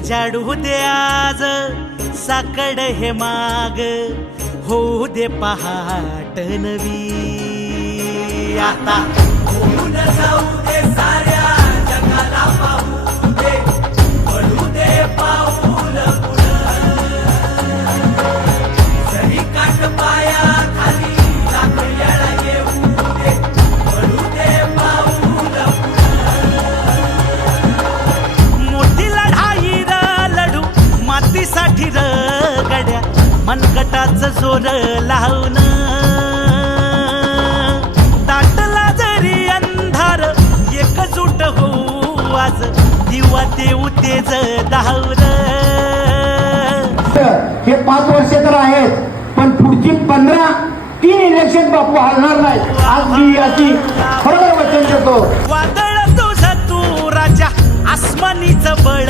उजाडू दे आज साकड हे माग, होऊ दे पहाट नवी. आता होऊन जाऊ दे साऱ्या जगाला पाहू दे, पडू दे पाऊल पुढं. जरी काट पाया खाली लाकड्याला येऊ दे, पडू दे पाऊल पुढं. मोठी लढाई र लढू मातीसाठी र गड्या, मनगटाच जोर लावून. दाटला जरी अंधार एकजूट होऊ आज, दिवा देऊ तेज दावर. हे 5 वर्ष तर आहेत, पण पुढची 15-3 इलेक्शन बापू हलणार नाही. आज मी याची खरोखर वचन देतो. वादळ तुझ तू राजा आसमानीच बळ,